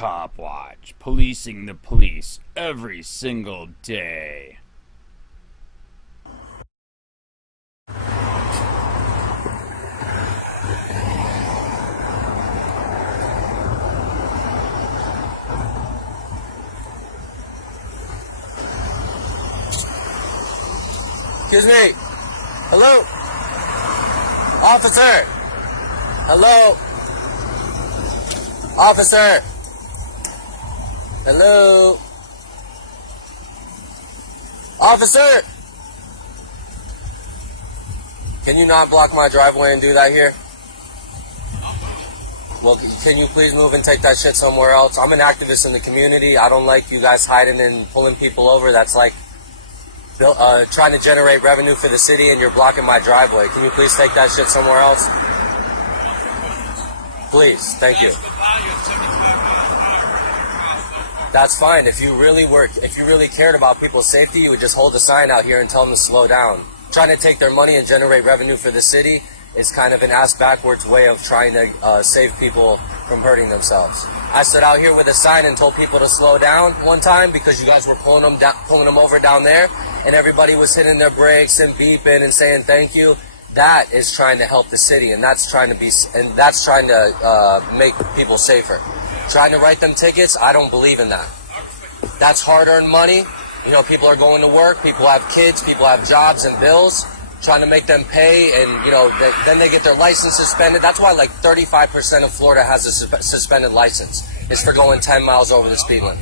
COPWATCH, policing the police every single day. Excuse me. Hello? Officer. Hello? Officer. Hello? Officer. Can you not block my driveway and do that here? Well, can you please move and take that shit somewhere else? I'm an activist in the community. I don't like you guys hiding and pulling people over. That's like trying to generate revenue for the city, and you're blocking my driveway. Can you please take that shit somewhere else? Please, thank you. That's fine. If you really cared about people's safety, you would just hold a sign out here and tell them to slow down. Trying to take their money and generate revenue for the city is kind of an ass-backwards way of trying to save people from hurting themselves. I stood out here with a sign and told people to slow down one time because you guys were pulling them over down there, and everybody was hitting their brakes and beeping and saying thank you. That is trying to help the city, and that's trying to make people safer. Trying to write them tickets, I don't believe in that. That's hard-earned money. You know, people are going to work, people have kids, people have jobs and bills. Trying to make them pay, and then they get their license suspended. That's why like 35% of Florida has a suspended license. It's for going 10 miles over the speed limit.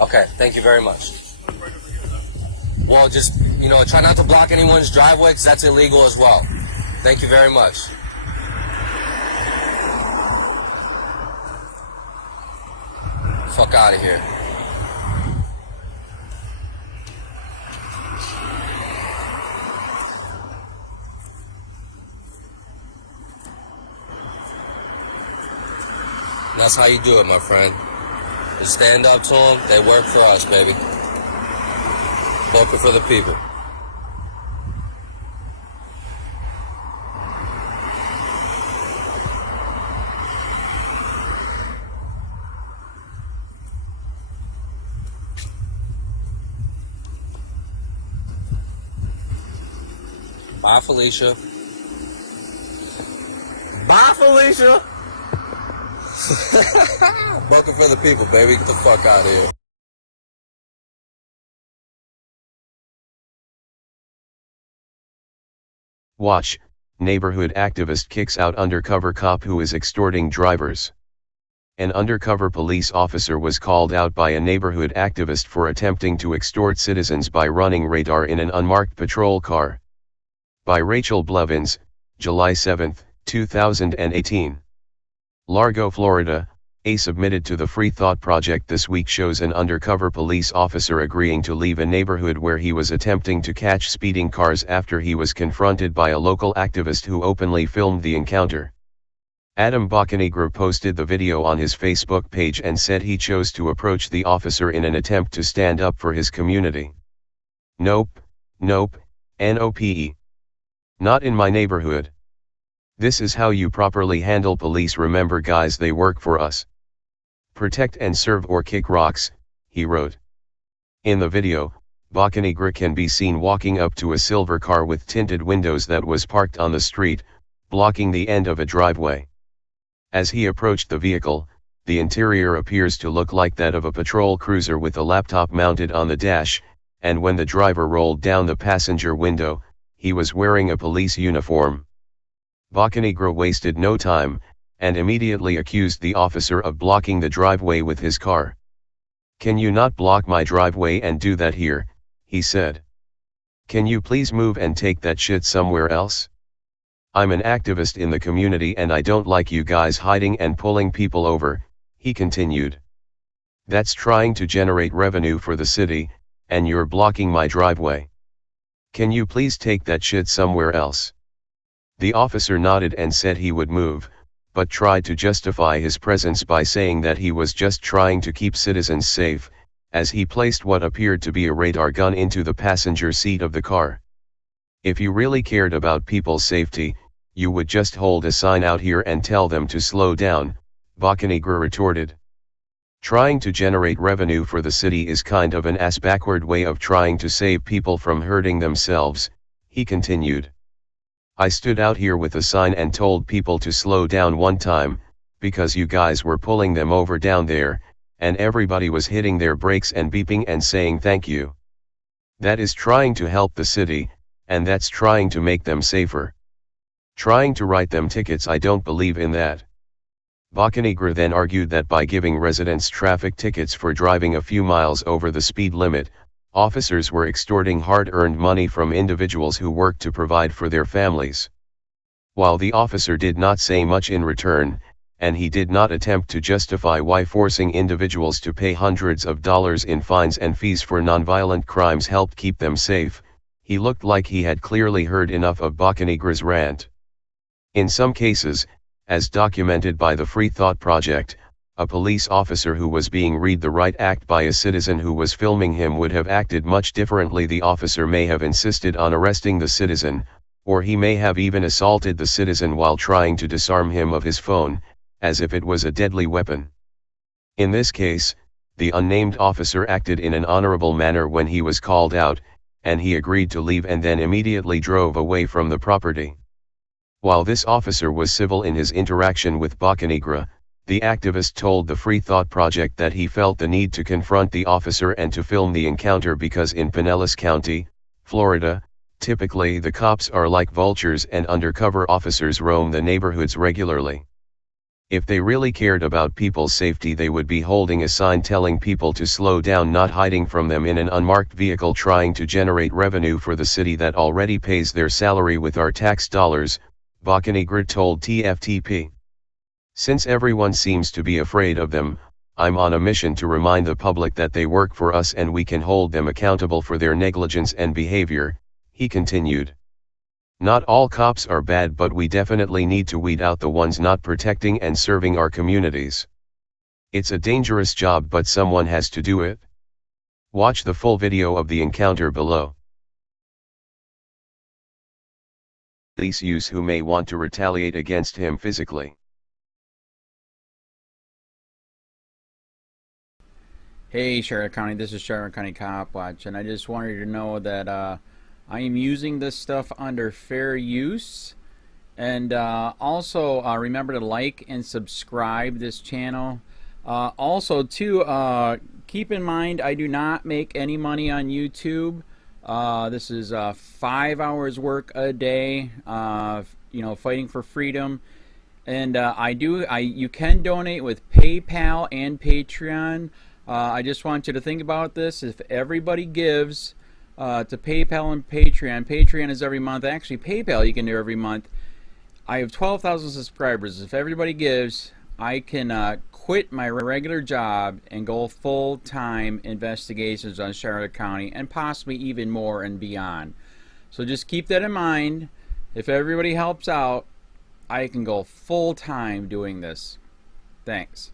Okay, thank you very much. Well, just, try not to block anyone's driveway because that's illegal as well. Thank you very much. Fuck out of here. That's how you do it, my friend. Just stand up to them. They work for us, baby. Working for the people. Bye, Felicia. Bye, Felicia. Working for the people, baby. Get the fuck out of here. Watch, neighborhood activist kicks out undercover cop who is extorting drivers. An undercover police officer was called out by a neighborhood activist for attempting to extort citizens by running radar in an unmarked patrol car. By Rachel Blevins, July 7, 2018. Largo, Florida, a submitted to the Free Thought Project this week shows an undercover police officer agreeing to leave a neighborhood where he was attempting to catch speeding cars after he was confronted by a local activist who openly filmed the encounter. Adam Bocanegra posted the video on his Facebook page and said he chose to approach the officer in an attempt to stand up for his community. Nope, nope, NOPE. Not in my neighborhood. This is how you properly handle police. Remember guys, they work for us. Protect and serve or kick rocks, he wrote. In the video, Bocanegra can be seen walking up to a silver car with tinted windows that was parked on the street, blocking the end of a driveway. As he approached the vehicle, the interior appears to look like that of a patrol cruiser with a laptop mounted on the dash, and when the driver rolled down the passenger window, he was wearing a police uniform. Bocanegra wasted no time, and immediately accused the officer of blocking the driveway with his car. "Can you not block my driveway and do that here?" he said. "Can you please move and take that shit somewhere else? I'm an activist in the community and I don't like you guys hiding and pulling people over," he continued. "That's trying to generate revenue for the city, and you're blocking my driveway. Can you please take that shit somewhere else?" The officer nodded and said he would move, but tried to justify his presence by saying that he was just trying to keep citizens safe, as he placed what appeared to be a radar gun into the passenger seat of the car. "If you really cared about people's safety, you would just hold a sign out here and tell them to slow down," Bocanegra retorted. Trying to generate revenue for the city is kind of an ass-backward way of trying to save people from hurting themselves, he continued. I stood out here with a sign and told people to slow down one time, because you guys were pulling them over down there, and everybody was hitting their brakes and beeping and saying thank you. That is trying to help the city, and that's trying to make them safer. Trying to write them tickets, I don't believe in that. Bocanegra then argued that by giving residents traffic tickets for driving a few miles over the speed limit, officers were extorting hard-earned money from individuals who worked to provide for their families. While the officer did not say much in return, and he did not attempt to justify why forcing individuals to pay hundreds of dollars in fines and fees for nonviolent crimes helped keep them safe, he looked like he had clearly heard enough of Bocanegra's rant. In some cases, as documented by the Free Thought Project, a police officer who was being read the right act by a citizen who was filming him would have acted much differently. The officer may have insisted on arresting the citizen, or he may have even assaulted the citizen while trying to disarm him of his phone, as if it was a deadly weapon. In this case, the unnamed officer acted in an honorable manner when he was called out, and he agreed to leave and then immediately drove away from the property. While this officer was civil in his interaction with Bocanegra, the activist told the Free Thought Project that he felt the need to confront the officer and to film the encounter because in Pinellas County, Florida, typically the cops are like vultures and undercover officers roam the neighborhoods regularly. If they really cared about people's safety, they would be holding a sign telling people to slow down, not hiding from them in an unmarked vehicle trying to generate revenue for the city that already pays their salary with our tax dollars, Bocanegra told TFTP. Since everyone seems to be afraid of them, I'm on a mission to remind the public that they work for us and we can hold them accountable for their negligence and behavior, he continued. Not all cops are bad, but we definitely need to weed out the ones not protecting and serving our communities. It's a dangerous job, but someone has to do it. Watch the full video of the encounter below. Police use who may want to retaliate against him physically. Hey Charlotte County, this is Charlotte County COPWATCH, and I just wanted you to know that I am using this stuff under fair use. And also remember to like and subscribe this channel. Also too, keep in mind I do not make any money on YouTube. This is 5 hours work a day, you know, fighting for freedom. And you can donate with PayPal and Patreon. I just want you to think about this. If everybody gives to PayPal and Patreon, Patreon is every month. Actually, PayPal you can do every month. I have 12,000 subscribers. If everybody gives, I can quit my regular job and go full-time investigations on Charlotte County and possibly even more and beyond. So just keep that in mind. If everybody helps out, I can go full-time doing this. Thanks.